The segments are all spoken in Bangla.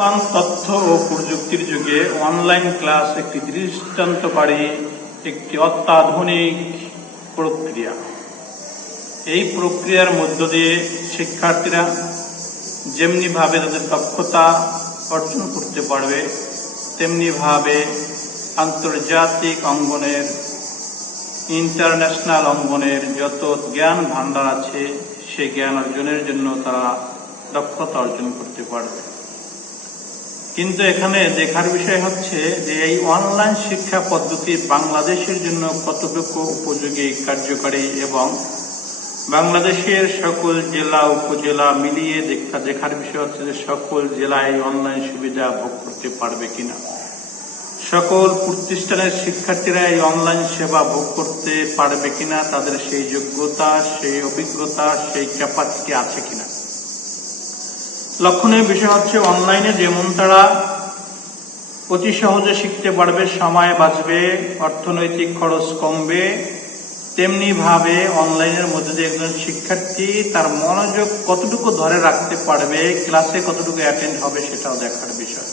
বর্তমান তথ্য ও প্রযুক্তির যুগে অনলাইন ক্লাস একটি দৃষ্টান্তকারী একটি অত্যাধুনিক প্রক্রিয়া। এই প্রক্রিয়ার মধ্য দিয়ে শিক্ষার্থীরা যেমনিভাবে তাদের দক্ষতা অর্জন করতে পারবে, তেমনিভাবে আন্তর্জাতিক অঙ্গনের, ইন্টারন্যাশনাল অঙ্গনের যত জ্ঞান ভাণ্ডার আছে সেই জ্ঞান অর্জনের জন্য তারা দক্ষতা অর্জন করতে পারবে। কিন্তু এখানে দেখার বিষয় হচ্ছে যে এই অনলাইন শিক্ষা পদ্ধতি বাংলাদেশের জন্য কতটুকু উপযোগী, কার্যকারী এবং বাংলাদেশের সকল জেলা উপজেলা মিলিয়ে দেখার বিষয় হচ্ছে যে সকল জেলায় অনলাইন সুবিধা ভোগ করতে পারবে কিনা, সকল প্রতিষ্ঠানের শিক্ষার্থীরা এই অনলাইন সেবা ভোগ করতে পারবে কিনা, তাদের সেই যোগ্যতা, সেই অভিজ্ঞতা, সেই ক্যাপাসিটি আছে কিনা। লক্ষণীয় বিষয় হচ্ছে অনলাইনে যেমন তারা অতি সহজে শিখতে পারবে, সময় বাঁচবে, অর্থনৈতিক খরচ কমবে, তেমনি ভাবে অনলাইনের মধ্যে দিয়ে একজন শিক্ষার্থী তার মনোযোগ কতটুকু ধরে রাখতে পারবে, ক্লাসে কতটুকু অ্যাটেন্ড হবে সেটাও দেখার বিষয়।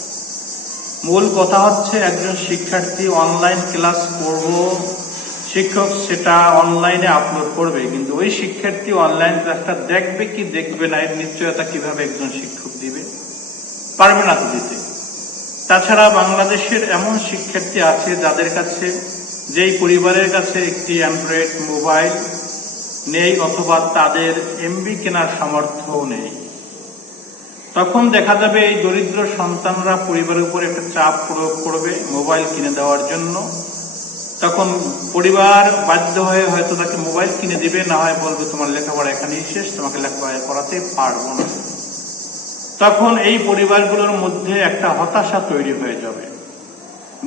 মূল কথা হচ্ছে একজন শিক্ষার্থী অনলাইন ক্লাস করব, শিক্ষক সেটা অনলাইনে আপলোড করবে, কিন্তু ওই শিক্ষার্থী অনলাইন ক্লাসটা দেখবে কি দেখবে না এর নিশ্চয়তা কিভাবে একজন শিক্ষক দিবে? পারবে না তো দিতে। তাছাড়া বাংলাদেশের এমন শিক্ষার্থী আছে যাদের কাছে, যেই পরিবারের কাছে একটি অ্যান্ড্রয়েড মোবাইল নেই অথবা তাদের এমবি কেনার সামর্থ্যও নেই। তখন দেখা যাবে এই দরিদ্র সন্তানরা পরিবারের উপর একটা চাপ প্রয়োগ করবে মোবাইল কিনে দেওয়ার জন্য। তখন পরিবার বাধ্য হয়ে হয়তো তাকে মোবাইল কিনে দিবে, না হয় বলবে তোমার লেখাপড়া এখানেই শেষ, তোমাকে লেখাপড়া করাতে পারবো না। তখন এই পরিবারগুলোর মধ্যে একটা হতাশা তৈরি হয়ে যাবে।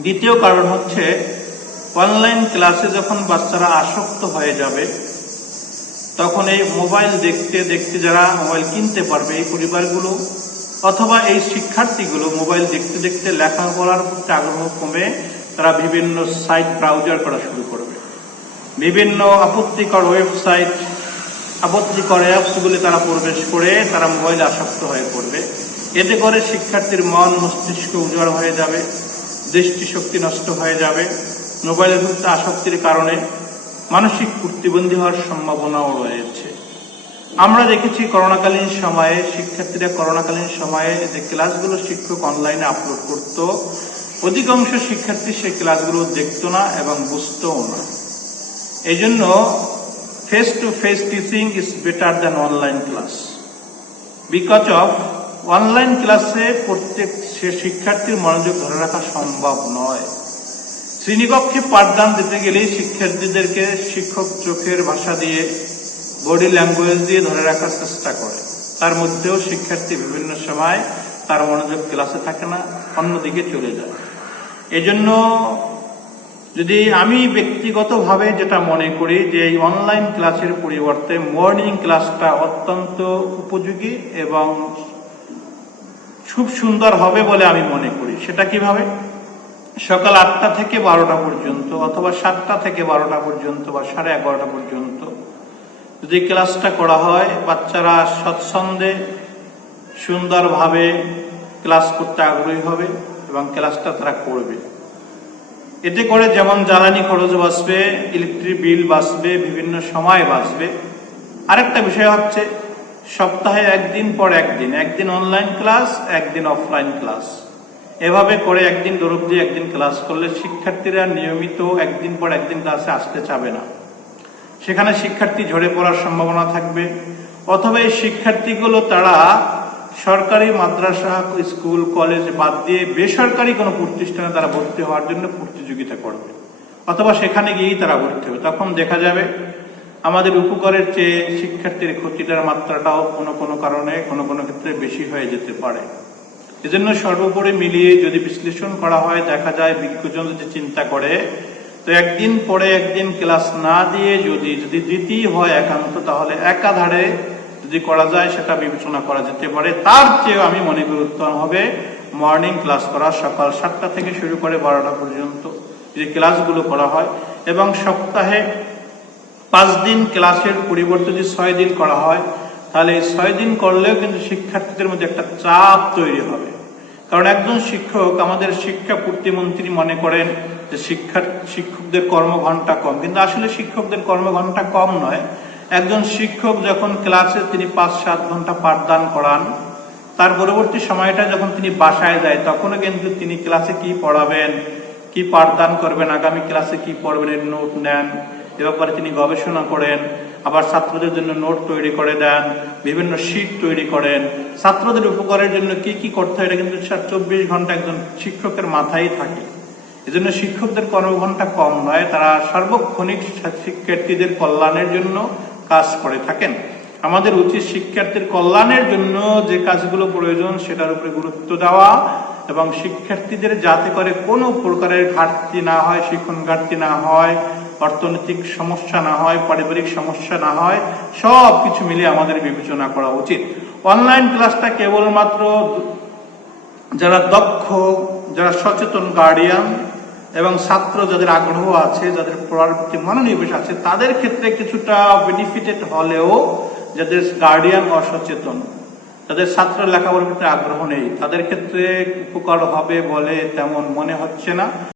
দ্বিতীয় কারণ হচ্ছে অনলাইন ক্লাসে যখন বাচ্চারা আসক্ত হয়ে যাবে, তখন এই মোবাইল দেখতে দেখতে যারা মোবাইল কিনতে পারবে এই পরিবারগুলো অথবা এই শিক্ষার্থীগুলো মোবাইল দেখতে দেখতে লেখাপড়ার প্রতি আগ্রহ কমে তারা বিভিন্ন সাইট ব্রাউজার করা শুরু করবে, বিভিন্ন আপত্তিকর ওয়েবসাইট, আপত্তিকর অ্যাপসগুলি তারা প্রবেশ করে তারা মোবাইলে আসক্ত হয়ে পড়বে। এতে করে শিক্ষার্থীর মন মস্তিষ্ক উজ্জ্বল হয়ে যাবে, দৃষ্টিশক্তি নষ্ট হয়ে যাবে। মোবাইলের প্রতি আসক্তির কারণে মানসিক প্রতিবন্ধী হওয়ার সম্ভাবনাও রয়েছে। আমরা দেখেছি করোনাকালীন সময়ে শিক্ষার্থীরা করোনাকালীন সময়ে যে ক্লাসগুলো শিক্ষক অনলাইনে আপলোড করত, অধিকাংশ শিক্ষার্থী সেই ক্লাসগুলো দেখতো না এবং বুঝতও না। এই জন্য face to face teaching is better than online class. Because of online ক্লাসে প্রত্যেক শিক্ষার্থীর মনোযোগ ধরে রাখা সম্ভব নয়। শ্রেণীকক্ষে পাঠদান দিতে গেলেই শিক্ষার্থীদেরকে শিক্ষক চোখের ভাষা দিয়ে, বডি ল্যাঙ্গুয়েজ দিয়ে ধরে রাখার চেষ্টা করে। তার মধ্যেও শিক্ষার্থী বিভিন্ন সময় তার মনোযোগ ক্লাসে থাকে না, অন্যদিকে চলে যায়। এজন্য যদি আমি ব্যক্তিগতভাবে যেটা মনে করি যে এই অনলাইন ক্লাসের পরিবর্তে মর্নিং ক্লাসটা অত্যন্ত উপযোগী এবং খুব সুন্দর হবে বলে আমি মনে করি। সেটা কিভাবে? সকাল 8টা থেকে 12টা পর্যন্ত অথবা 7টা থেকে 12টা পর্যন্ত বা 11:30 পর্যন্ত যদি ক্লাসটা করা হয়, বাচ্চারা স্বচ্ছন্দে সুন্দরভাবে ক্লাস করতে আগ্রহী হবে এবং ক্লাসটা তারা করবে। এতে করে যেমন জ্বালানি খরচ বাঁচবে, ইলেকট্রিক বিল বাঁচবে, বিভিন্ন সময় বাঁচবে। আরেকটা বিষয় হচ্ছে সপ্তাহে একদিন পর একদিন অনলাইন ক্লাস, একদিন অফলাইন ক্লাস, এভাবে করে একদিন দরব দিয়ে একদিন ক্লাস করলে শিক্ষার্থীরা নিয়মিত একদিন পর একদিন ক্লাসে আসতে চাবে না। সেখানে শিক্ষার্থী ঝরে পড়ার সম্ভাবনা থাকবে। অথবা এই শিক্ষার্থীগুলো তারা সরকারি মাদ্রাসা, স্কুল, কলেজ বাদ দিয়ে বেসরকারি কোনো প্রতিষ্ঠানে তারা ভর্তি হওয়ার জন্য প্রতিযোগিতা করবে অথবা সেখানে গিয়েই তারা ভর্তি হবে। তখন দেখা যাবে আমাদের উপকারের চেয়ে শিক্ষার্থীর ক্ষতিটার মাত্রাটাও কোনো কারণে কোনো ক্ষেত্রে বেশি হয়ে যেতে পারে। এজন্য সর্বোপরি মিলিয়ে যদি বিশ্লেষণ করা হয়, দেখা যায় বিজ্ঞজন যদি চিন্তা করে তো একদিন পরে একদিন ক্লাস না দিয়ে যদি দিতেই হয় একান্ত, তাহলে একাধারে যদি করা যায় সেটা বিবেচনা করা যেতে পারে। তার চেয়েও আমি মনে করি উত্তম হবে মর্নিং ক্লাস করা, সকাল 7টা থেকে শুরু করে 12টা পর্যন্ত যদি ক্লাসগুলো করা হয় এবং সপ্তাহে 5 দিন ক্লাসের পরিবর্তে যদি 6 দিন করা হয়, তাহলে এই 6 দিন করলেও কিন্তু শিক্ষার্থীদের মধ্যে একটা চাপ তৈরি হবে। কারণ একজন শিক্ষক, আমাদের শিক্ষা প্রতিমন্ত্রী মনে করেন যে শিক্ষকদের কর্মঘণ্টা কম, কিন্তু আসলে শিক্ষকদের কর্মঘণ্টা কম নয়। একজন শিক্ষক যখন ক্লাসে তিনি 5-7 ঘন্টা পাঠদান করান, তার পরবর্তী সময়টা যখন তিনি বাসায় যায়, তখনও কিন্তু তিনি ক্লাসে কি পড়াবেন, কি পাঠদান করবেন, আগামী ক্লাসে কি পড়বেন এর নোট নেন, এ ব্যাপারে তিনি গবেষণা করেন। আবার ছাত্রদের জন্য নোট তৈরি করে দেন, বিভিন্ন শীট তৈরি করেন, ছাত্রদের উপকারের জন্য কি কি করতে হয়, এটা কিন্তু 24 ঘন্টা একজন শিক্ষকের মাথায় থাকে। এজন্য শিক্ষকদের কর্মঘণ্টা কম নয়, তারা সার্বক্ষণিক শিক্ষার্থীদের কল্যাণের জন্য কাজ করে থাকেন। আমাদের উচিত শিক্ষার্থীর কল্যাণের জন্য যে কাজগুলো প্রয়োজন সেটার উপরে গুরুত্ব দেওয়া এবং শিক্ষার্থীদের যাতে করে কোনো প্রকারের ঘাটতি না হয়, শিক্ষণ ঘাটতি না হয়, অর্থনৈতিক সমস্যা না হয়, পারিবারিক সমস্যা না হয়, সব কিছু মিলিয়ে আমাদের বিবেচনা করা উচিত। অনলাইন ক্লাসটা কেবলমাত্র যারা দক্ষ, যারা সচেতন গার্ডিয়ান এবং ছাত্র যাদের আগ্রহ আছে, যাদের পড়ার প্রতি মনোনিবেশ আছে, তাদের ক্ষেত্রে কিছুটা বেনিফিটেড হলেও যাদের গার্ডিয়ান অসচেতন, যাদের ছাত্র লেখাপড়ার প্রতি আগ্রহ নেই, তাদের ক্ষেত্রে উপকার হবে বলে তেমন মনে হচ্ছে না।